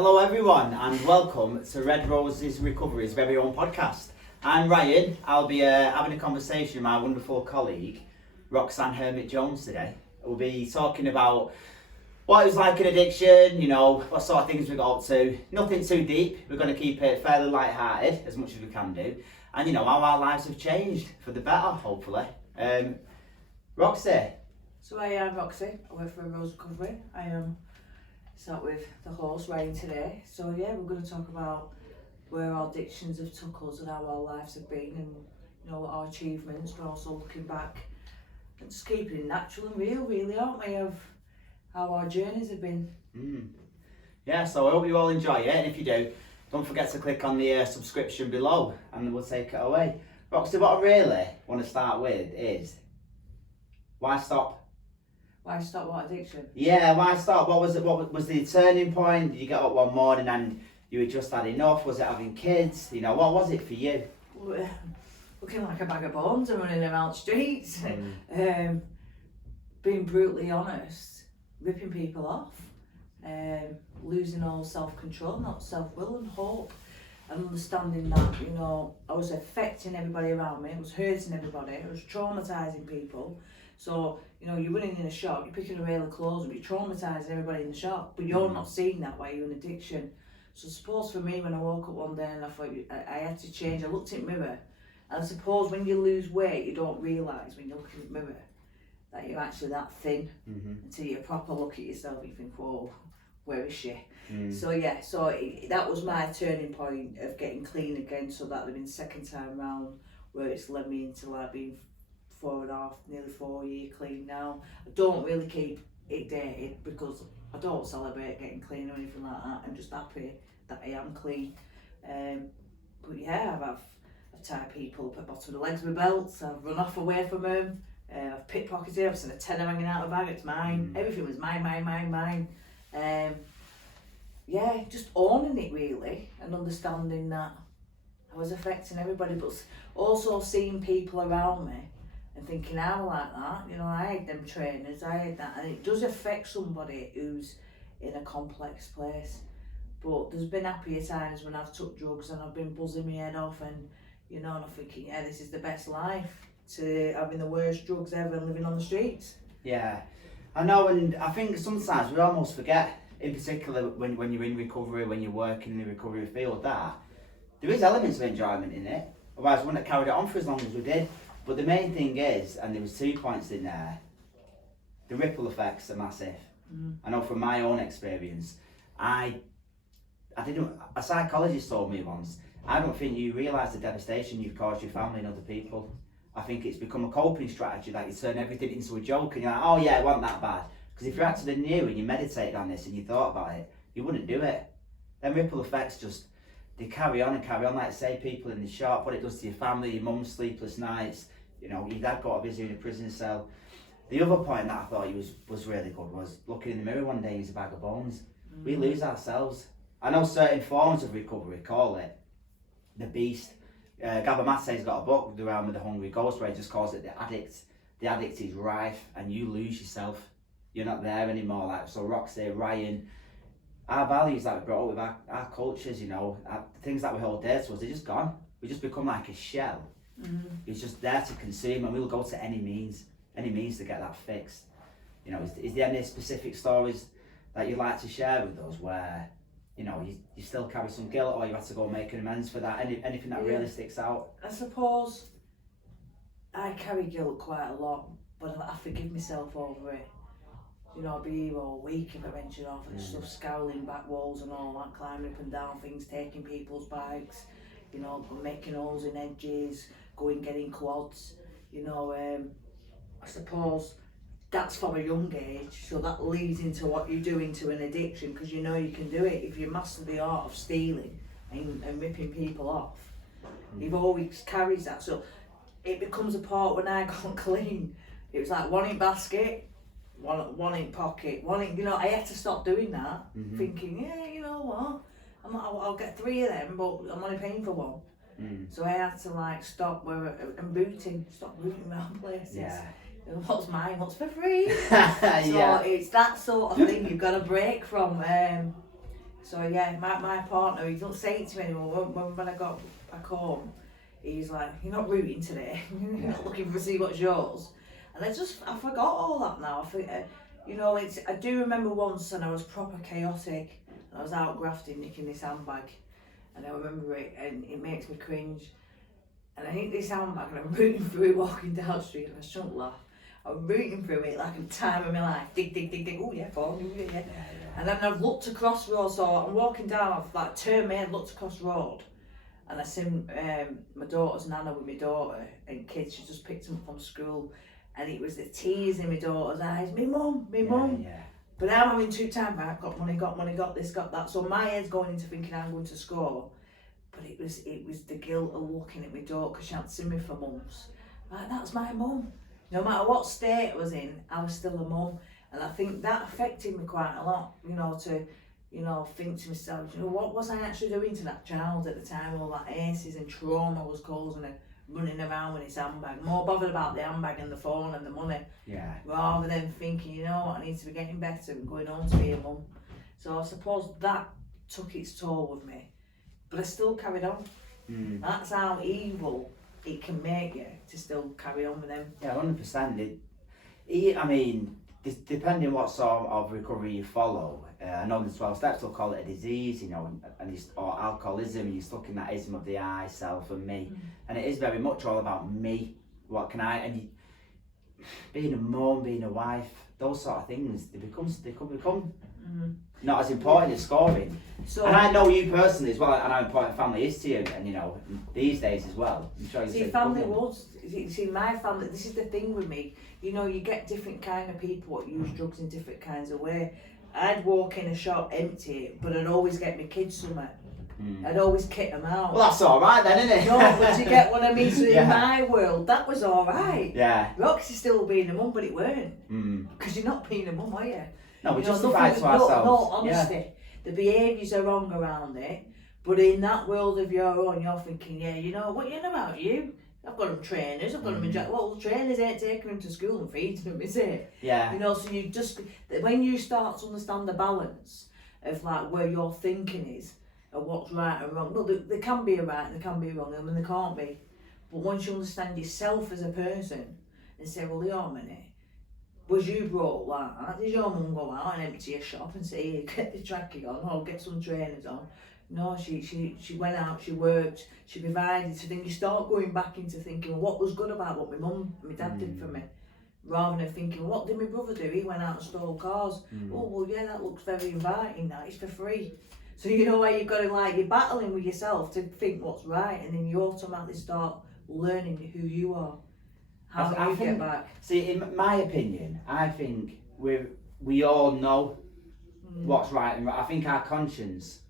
Hello everyone and welcome to Red Rose's Recovery's very own podcast. I'm Ryan. I'll be having a conversation with my wonderful colleague Roxy Hermit-Jones today. We'll be talking about what it was like in addiction, what sort of things we got up to. Nothing too deep, we're going to keep it fairly light-hearted as much as we can do. And how our lives have changed for the better, hopefully. Roxy. So I'm Roxy, I work for Rose Recovery. I sat with the host Ryan today. So yeah, we're going to talk about where our addictions have took us and how our lives have been and our achievements, but also looking back and just keeping it natural and real really, aren't we, of how our journeys have been. Yeah, so I hope you all enjoy it, and if you do, don't forget to click on the subscription below and we'll take it away. Roxy, what I really want to start with is, why stop? Why stop what addiction? Yeah, why stop? What was it? What was the turning point? Did you get up one morning and you had just had enough? Was it having kids? What was it for you? Looking like a bag of bones and running around streets. Being brutally honest, ripping people off, losing all self-control, not self-will and hope, and understanding that, I was affecting everybody around me, I was hurting everybody, I was traumatising people. So, you're running in a shop, you're picking a rail of clothes and you're traumatising everybody in the shop, but you're not seeing that while you're in addiction. So suppose for me, when I woke up one day and I thought I had to change, I looked in the mirror, and I suppose when you lose weight, you don't realise when you're looking in the mirror that you're actually that thin, until you proper look at yourself and you think, whoa, where is she? So yeah, that was my turning point of getting clean again, so that would have been the second time round where it's led me into like being 4.5, nearly 4 year clean now. I don't really keep it dated because I don't celebrate getting clean or anything like that. I'm just happy that I am clean. But yeah, I've tied people up at the bottom of the legs with belts, I've run off away from them, I've pickpocketed, I've seen a tenner hanging out of the bag, it's mine. Everything was mine. Yeah, just owning it really and understanding that I was affecting everybody, but also seeing people around me and thinking, I'm like that, I had them trainers, I had that, and it does affect somebody who's in a complex place. But there's been happier times when I've took drugs and I've been buzzing my head off and, and I'm thinking, yeah, this is the best life, to having the worst drugs ever and living on the streets. Yeah, I know, and I think sometimes we almost forget, in particular when you're in recovery, when you're working in the recovery field, that there is elements of enjoyment in it, otherwise we wouldn't have carried it on for as long as we did. But the main thing is, and there was 2 points in there, the ripple effects are massive. I know from my own experience, a psychologist told me once, I don't think you realise the devastation you've caused your family and other people. I think it's become a coping strategy that you turn everything into a joke and you're like, oh yeah, it wasn't that bad. Because if you actually knew and you meditated on this and you thought about it, you wouldn't do it. Then ripple effects they carry on, like say people in the shop, what it does to your family, your mum's sleepless nights, your dad got a busy in a prison cell. The other point that I thought was really good was looking in the mirror one day and he's a bag of bones. We lose ourselves. I know certain forms of recovery call it the beast. Gabor Mate's got a book, The Realm of the Hungry Ghost, where he just calls it the addict. The addict is rife and you lose yourself. You're not there anymore. So Roxy, Ryan, our values that we brought up with our cultures, the things that we hold dear to us, they're just gone. We just become like a shell. It's just there to consume, and we'll go to any means to get that fixed. Is there any specific stories that you'd like to share with us where you still carry some guilt, or you had to go make an amends for that? Anything that really sticks out? I suppose I carry guilt quite a lot, but I forgive myself over it. I'll be here all week if I venture off and stuff, scowling back walls and all that, climbing up and down things, taking people's bikes, making holes in edges, getting quads. I suppose that's from a young age, so that leads into what you do into an addiction, because you can do it if you master the art of stealing and ripping people off. You've always carries that, so it becomes a part. When I got clean, it was like one in basket, one in pocket, one in, I had to stop doing that, thinking, yeah, you know what, I'll get 3 of them, but I'm only paying for 1. So I had to stop stop booting around places. Yeah. What's mine, what's for free? So it's that sort of thing you've got to break from. So yeah, my partner, he don't say it to me anymore. When I got back home, he's like, "You're not rooting today. You're not looking to see what's yours." And I forgot all that now. I do remember once, and I was proper chaotic. And I was out grafting, nicking this handbag, and I remember it, and it makes me cringe. And I hit this handbag, and I'm rooting through it, walking down the street, and I shouldn't laugh. I'm rooting through it like a time of my life. Dig, dig, dig, dig. Oh yeah, fall. Yeah. And then I've looked across road, so I'm walking down, I've like turned my head, looked across road, and I seen my daughter's nana with my daughter and kids. She just picked them up from school, and it was the tears in my daughter's eyes. Me mum. Yeah. But now I'm having two times. I've got money, got this, got that. So my head's going into thinking I'm going to score. But it was the guilt of looking at my daughter because she hadn't seen me for months. Like, that's my mum. No matter what state I was in, I was still a mum. And I think that affected me quite a lot, to think to myself, what was I actually doing to that child at the time? All that aces and trauma was causing her, running around with his handbag, more bothered about the handbag and the phone and the money, rather than thinking, I need to be getting better and going on to be a mum. So I suppose that took its toll with me, but I still carried on. That's how evil it can make you, to still carry on with them. Yeah, 100%. Depending what sort of recovery you follow, I know the 12 steps will call it a disease, or alcoholism, you're stuck in that ism of the I, self and me. And it is very much all about me. What can I, being a mum, being a wife, those sort of things, they could become not as important as scoring. So, and I know you personally as well, and how important family is to you, and these days as well. I'm sure my family, this is the thing with me, you get different kind of people that use drugs in different kinds of way. I'd walk in a shop empty, but I'd always get my kids somewhere. I'd always kick them out. Well, that's alright then, isn't it? No, but you get what I mean? So in my world, that was alright. Yeah. Roxy still being a mum, but it weren't. Because you're not being a mum, are you? No, we justify it to ourselves. No, honestly. The behaviours are wrong around it, but in that world of your own, you're thinking, what about you? I've got them trainers, I've got them well, the trainers ain't taking them to school and feeding them, is it? Yeah. So you just, when you start to understand the balance of like where your thinking is, and what's right and wrong, there can be a right and there can be a wrong, and there can't be. But once you understand yourself as a person and say, well, wait a minute, was you brought like that? Did your mum go out and empty a shop and say, here, get the tracking on, or get some trainers on? No, she went out, she worked, she provided. So then you start going back into thinking, what was good about what my mum and my dad did for me? Rather than thinking, what did my brother do? He went out and stole cars. Oh, well, yeah, that looks very inviting, that, it's for free. So where you've got to you're battling with yourself to think what's right, and then you automatically start learning who you are. How do you get back? See, in my opinion, I think we all know what's right and right. I think our conscience,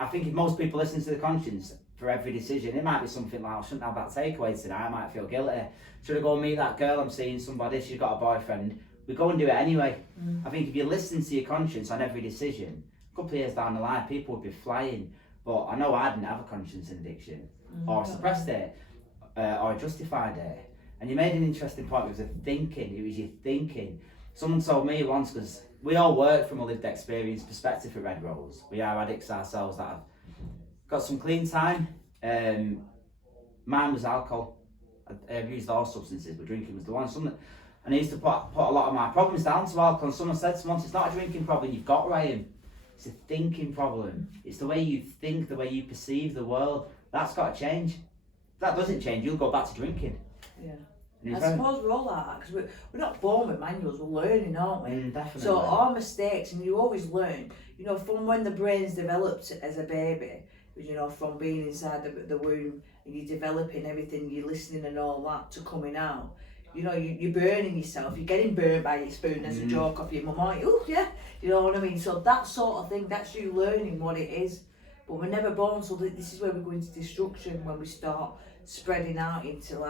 if most people listen to the conscience for every decision, it might be something like, I shouldn't have that takeaway today, I might feel guilty. Should I go and meet that girl, I'm seeing somebody, she's got a boyfriend. We go and do it anyway. I think if you listen to your conscience on every decision, a couple of years down the line, people would be flying. But I know I didn't have a conscience in addiction, or suppressed it, or justified it. And you made an interesting point with the thinking. It was your thinking. Someone told me once, because we all work from a lived experience perspective at Red Rose. We are addicts ourselves that have got some clean time. Mine was alcohol. I've used all substances, but drinking was the one. And I used to put a lot of my problems down to alcohol. And someone said to me once, it's not a drinking problem you've got, Ryan. It's a thinking problem. It's the way you think, the way you perceive the world. That's got to change. If that doesn't change, you'll go back to drinking. Yeah. I suppose we're all like that, because we're not born with manuals, we're learning, aren't we? Definitely. So our mistakes, and you always learn, from when the brain's developed as a baby, from being inside the womb, and you're developing everything, you're listening and all that, to coming out. You're burning yourself, you're getting burnt by your spoon as a joke off your mum, aren't you? Oh yeah, you know what I mean? So that sort of thing, that's you learning what it is. But we're never born, so this is where we go into destruction, when we start spreading out into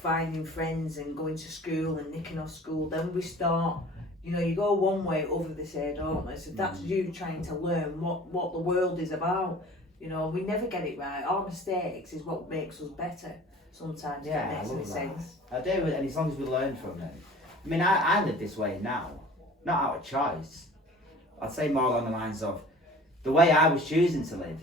finding friends and going to school and nicking off school. Then we start, you go one way, over the say, don't we? So that's you trying to learn what the world is about. We never get it right. Our mistakes is what makes us better sometimes. Yeah, it makes any sense. I do, and as long as we learn from it. I mean, I live this way now, not out of choice, I'd say more along the lines of the way I was choosing to live.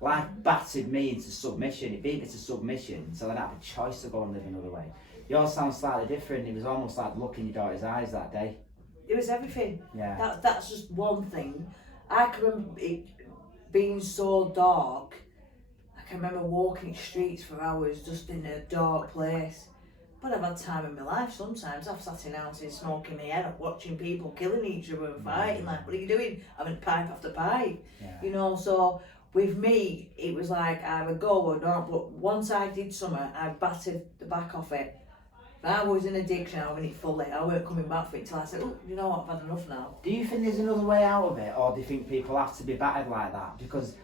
Life battered me into submission. It beat me to submission, so then I had a choice to go and live another way. Yours sounds slightly different. It was almost like looking in your daughter's eyes that day. It was everything. Yeah. That's just one thing. I can remember it being so dark. I can remember walking streets for hours just in a dark place. But I've had time in my life sometimes. I've sat in houses smoking my head up, watching people killing each other and fighting. Like, what are you doing? Having pipe after pipe. Yeah. You know, so with me, it was like I would go or not. But once I did something, I battered the back off it. If I was in addiction, I was in it fully. I weren't coming back for it till I said, oh, you know what, I've had enough now. Do you think there's another way out of it, or do you think people have to be battered like that? Because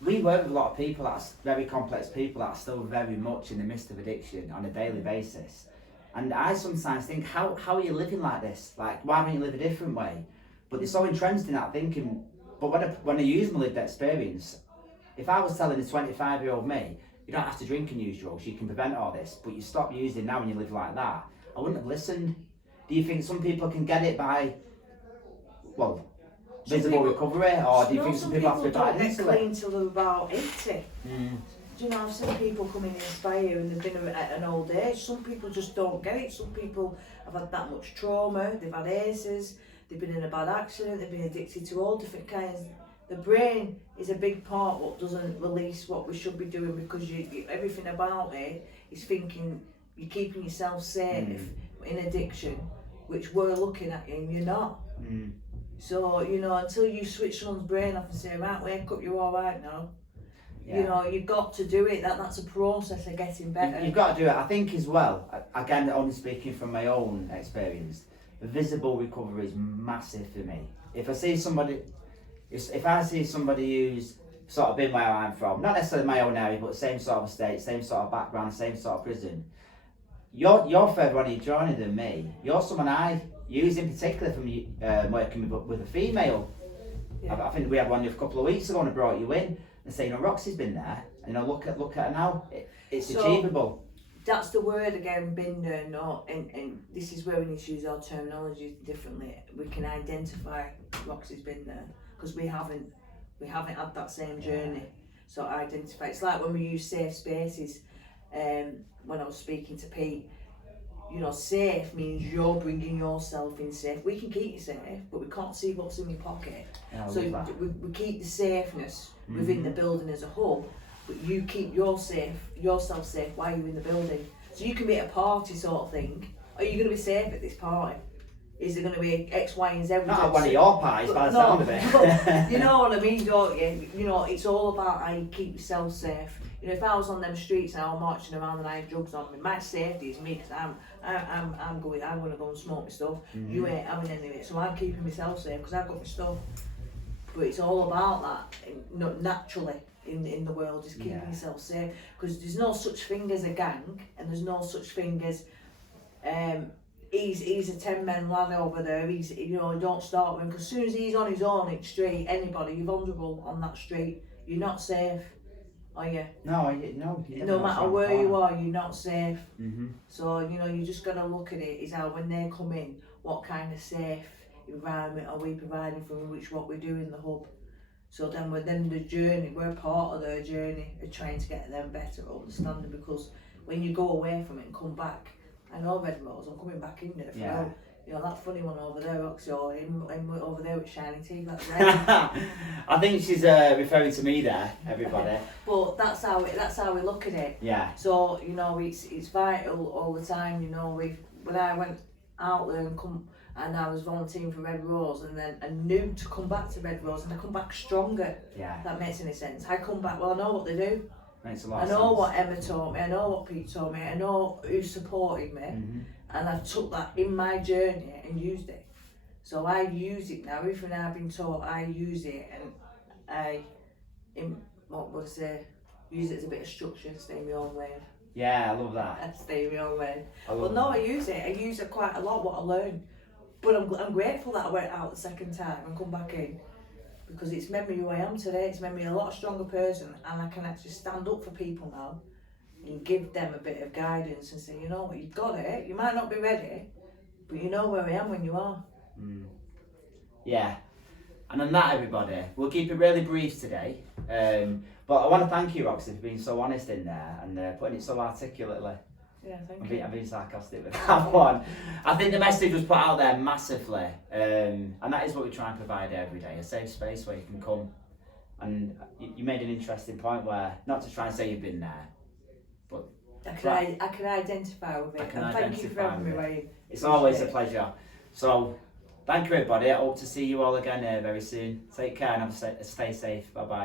we work with a lot of people that's very complex people that are still very much in the midst of addiction on a daily basis. And I sometimes think, how are you living like this? Like, why don't you live a different way? But they're so entrenched in that thinking. But when I use my lived experience, if I was telling a 25-year-old me, you don't have to drink and use drugs, you can prevent all this, but you stop using now and you live like that, I wouldn't have listened. Do you think some people can get it by, well, visible recovery, or do you think some people have to be battered into it? Some people don't get clean till they're about 80. Do you know, I've seen people come in and inspire and they've been at an old age. Some people just don't get it. Some people have had that much trauma, they've had ACEs, they've been in a bad accident, they've been addicted to all different kinds. The brain is a big part what doesn't release what we should be doing, because everything about it is thinking you're keeping yourself safe in addiction, which we're looking at you and you're not. So, you know, until you switch someone's brain off and say, right, wake up, you're all right now. Yeah. You know, you've got to do it. That's a process of getting better. You've got to do it. I think as well, again, only speaking from my own experience, the visible recovery is massive for me. If I see somebody who's sort of been where I'm from, not necessarily my own area, but same sort of estate, same sort of background, same sort of prison, you're further on your journey than me. You're someone I use in particular from working with a female. Yeah. I think we had one a couple of weeks ago and I brought you in and saying, you know, Roxy's been there, and you know, look at her now. It's achievable. That's the word again, been there, no, and this is where we need to use our terminology differently. We can identify Roxy's been there, because we haven't had that same journey. So identify. It's like when we use safe spaces. When I was speaking to Pete, you know, safe means you're bringing yourself in safe. We can keep you safe, but we can't see what's in your pocket. So we keep the safeness within the building as a whole, but you keep yourself safe while you're in the building. So you can be at a party sort of thing. Are you going to be safe at this party? Is there going to be X, Y, and Z? Not at one of your parties, by the sound of it. You know what I mean, don't you? You know, it's all about how you keep yourself safe. You know, if I was on them streets and I was marching around and I had drugs on me, my safety is me, because I'm going to go and smoke my stuff. You ain't having any of it, so I'm keeping myself safe because I've got my stuff. But it's all about that, naturally in the world, is keeping yourself safe, because there's no such thing as a gang, and there's no such thing as he's a 10-man lad over there. He's, you know, don't start with him, because as soon as he's on his own in the street, anybody, you're vulnerable on that street. You're not safe, are you? No. No matter where you are, you're not safe. So, you know, you just got to look at it, is how when they come in, what kind of safe environment are we providing for them, which what we do in the hub. So then the journey, we're part of their journey of trying to get them better understanding, because when you go away from it and come back, I know Red Rose, I'm coming back in there. Yeah. You know, that funny one over there, Roxy, or him over there with shiny teeth, that's right. I think she's referring to me there, everybody. But that's how we look at it. Yeah. So, you know, it's vital all the time, you know, when I went out there and I was volunteering for Red Rose, and then I knew to come back to Red Rose, and I come back stronger. Yeah. If that makes any sense. I come back, well, I know what they do. Makes a lot of sense. I know what Emma taught me, I know what Pete taught me, I know who supported me, and I took that in my journey and used it. So I use it now, everything I've been taught, I use it, and I, use it as a bit of structure, stay in my own lane. Yeah, I love that. I stay in my own lane. I use it quite a lot, what I learned. But I'm grateful that I went out the second time and come back in, because it's made me who I am today. It's made me a lot stronger person, and I can actually stand up for people now and give them a bit of guidance and say, you know what, you've got it. You might not be ready, but you know where I am when you are. Yeah. And on that, everybody, we'll keep it really brief today. But I want to thank you, Roxy, for being so honest in there and putting it so articulately. Yeah, thank you. I'm being sarcastic with that one. I think the message was put out there massively, and that is what we try and provide every day, a safe space where you can come. And you made an interesting point where, not to try and say you've been there, but I can identify with it. And thank you for having me, Wayne. It's always a pleasure. So, thank you everybody. I hope to see you all again very soon. Take care and stay safe. Bye bye.